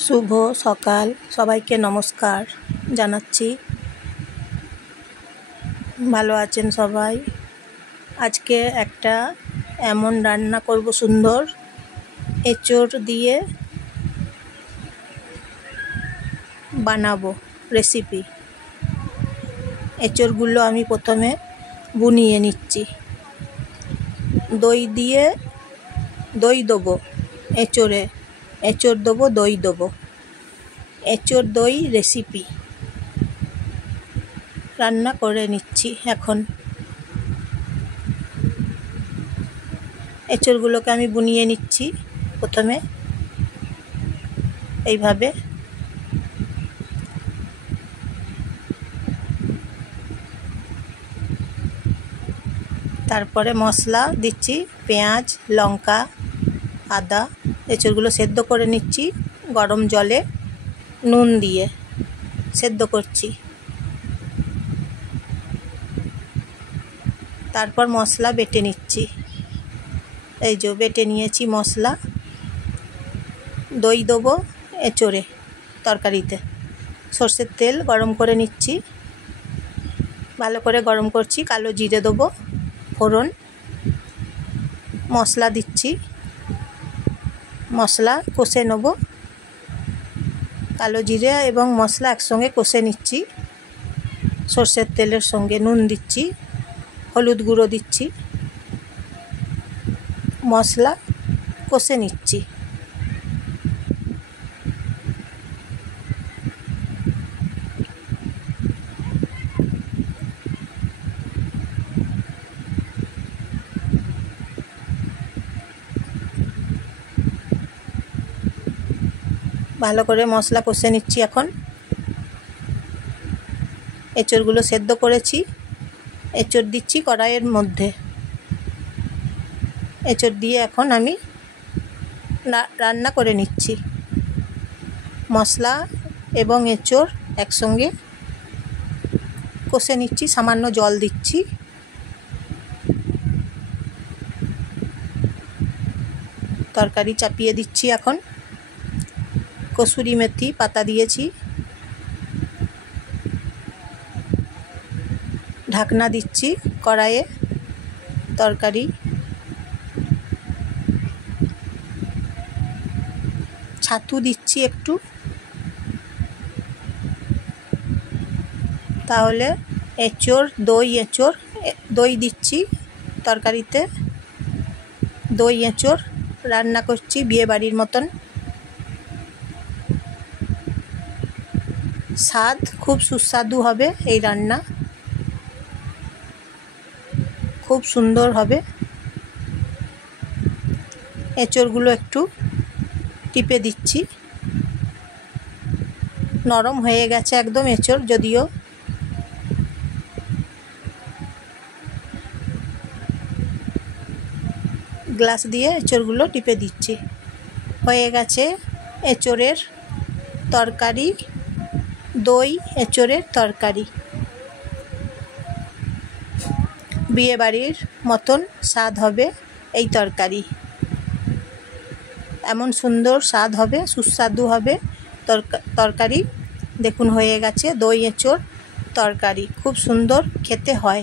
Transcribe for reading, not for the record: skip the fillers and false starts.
শুভ সকাল, সবাইকে নমস্কার জানাচ্ছি। ভালো আছেন সবাই? আজকে একটা এমন রান্না করব সুন্দর, এঁচোড় দিয়ে বানাবো রেসিপি। এঁচোড়গুলো আমি প্রথমে বুনিয়ে নিচ্ছি। দই দেবো এঁচোড়ে, এঁচোড় দেবো, দই দেবো। এঁচোড় দই রেসিপি রান্না করে নিচ্ছি এখন। এঁচোড়গুলোকে আমি বুনিয়ে নিচ্ছি প্রথমে এইভাবে। তারপরে মশলা দিচ্ছি, পেঁয়াজ, লঙ্কা, আদা। এঁচোড়গুলো সেদ্ধ করে নিচ্ছি গরম জলে, নুন দিয়ে সেদ্ধ করছি। তারপর মশলা বেটে নিচ্ছি। এই যে বেটে নিয়েছি মশলা। দই দেবো এঁচোড়ে তরকারিতে। সর্ষের তেল গরম করে নিচ্ছি, ভালো করে গরম করছি। কালো জিরে দেবো, ফোড়ন, মশলা দিচ্ছি, মশলা কষে নেব। কালো জিরে এবং মশলা একসঙ্গে কষে নিচ্ছি সর্ষের তেলের সঙ্গে। নুন দিচ্ছি, হলুদ গুঁড়ো দিচ্ছি, মশলা কষে নিচ্ছি। ভালো করে মশলা কষে নিচ্ছি এখন। এঁচোড়গুলো সেদ্ধ করেছি, এঁচোড় দিচ্ছি কড়াইয়ের মধ্যে। এঁচোড় দিয়ে এখন আমি রান্না করে নিচ্ছি। মশলা এবং এঁচোড় একসঙ্গে কষে নিচ্ছি, সামান্য জল দিচ্ছি। তরকারি চাপিয়ে দিচ্ছি এখন। কসুরি মেথি পাতা দিয়েছি, ঢাকনা দিচ্ছি কড়াইয়ে। তরকারি ছাতু দিচ্ছি একটু, তাহলে এঁচোড় দই দিচ্ছি তরকারিতে। দই এঁচোড় রান্না করছি বিয়ে বাড়ির মতন। স্বাদ খুব সুস্বাদু হবে এই রান্না, খুব সুন্দর হবে। এঁচোড়গুলো একটু টিপে দিচ্ছি। নরম হয়ে গেছে একদম এঁচোড়, যদিও। গ্লাস দিয়ে এঁচোড়গুলো টিপে দিচ্ছি। হয়ে গেছে এঁচোড়ের তরকারি, দই এঁচোড়ের তরকারি। বিয়ে বাড়ির মতন স্বাদ হবে এই তরকারি। এমন সুন্দর স্বাদ হবে, সুস্বাদু হবে তরকারি। দেখুন হয়ে গেছে দই এঁচোড় তরকারি, খুব সুন্দর খেতে হয়।